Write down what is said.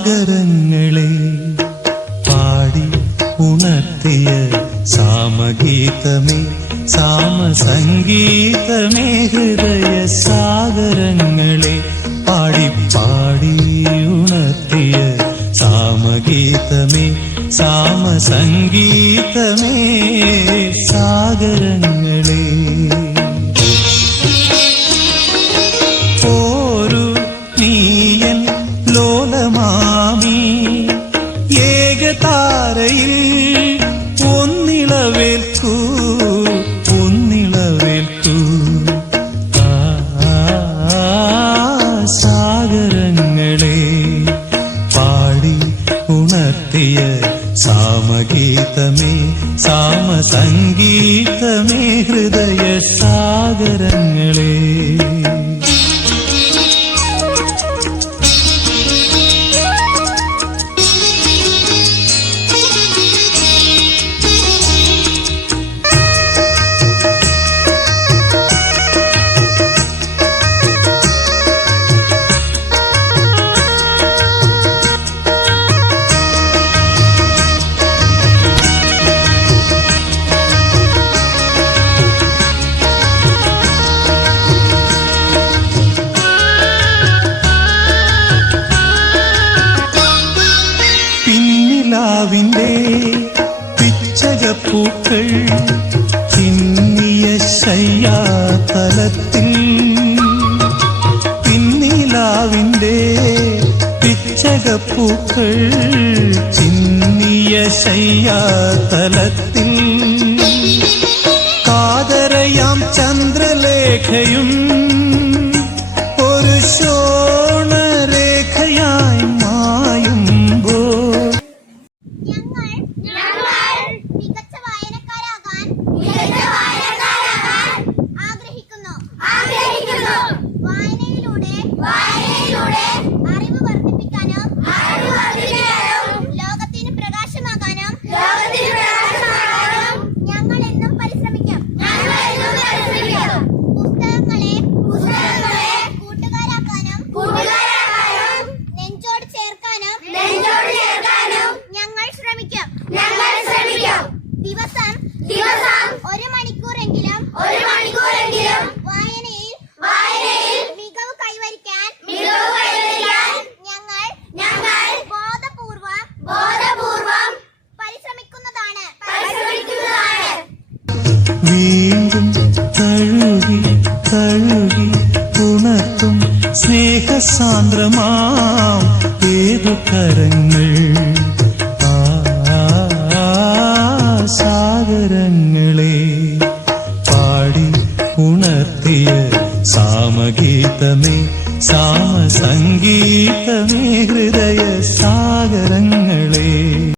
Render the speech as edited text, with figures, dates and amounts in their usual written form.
സാഗരങ്ങളെ പാടി ഉണർത്തിയ സാമഗീതമേ സാമസംഗീതമേ ഹൃദയ സാഗരങ്ങളെ പാടി പാടി ഉണർത്തിയ സാമഗീതമേ സാമസംഗീതമേ സാഗരങ്ങളെ ഓരു നീയൻ ലോലമാമി ഏകതാരയിൽ ഒന്നിളവേൽക്കൂ ഒന്നിളവേൽക്കൂ സാഗരങ്ങളെ പാടി ഉണർത്തിയ സാമഗീതമേ സാമസംഗീതമേ ഹൃദയ സാഗരങ്ങളെ ിന്റെ പിച്ചകപ്പൂക്കൾ ചിന്നിയ ശയ്യാതലത്തിൽ പിന്നിലാവിന്റെ പിച്ചകപ്പൂക്കൾ ചിന്നിയ ശയ്യാതലത്തിൽ കാതരയാം ചന്ദ്രലേഖയും ഒരു ശോണരേഖയായി ലോകത്തിന് പ്രകാശമാകാനും ഞങ്ങൾ എന്നും പരിശ്രമിക്കും. പുസ്തകങ്ങളെ കൂട്ടുകാരാക്കാനും നെഞ്ചോട് ചേർക്കാനും ഞങ്ങൾ ശ്രമിക്കും. ദിവസം 1 മണിക്കൂറെങ്കിലും വായനയിൽ മികവ് കൈവരിക്കാൻ ഞങ്ങൾ ബോധപൂർവം പരിശ്രമിക്കുന്നതാണ്. വീണ്ടും തഴുകി തഴുകി ഉണർത്തും സ്നേഹസാന്ദ്രമാം ഏതു കരങ്ങൾ സാഗരങ്ങളെ പാടി ഉണർത്തിയ സാമഗീതമേ സാമസംഗീതമേ ഹൃദയ സാഗരങ്ങളെ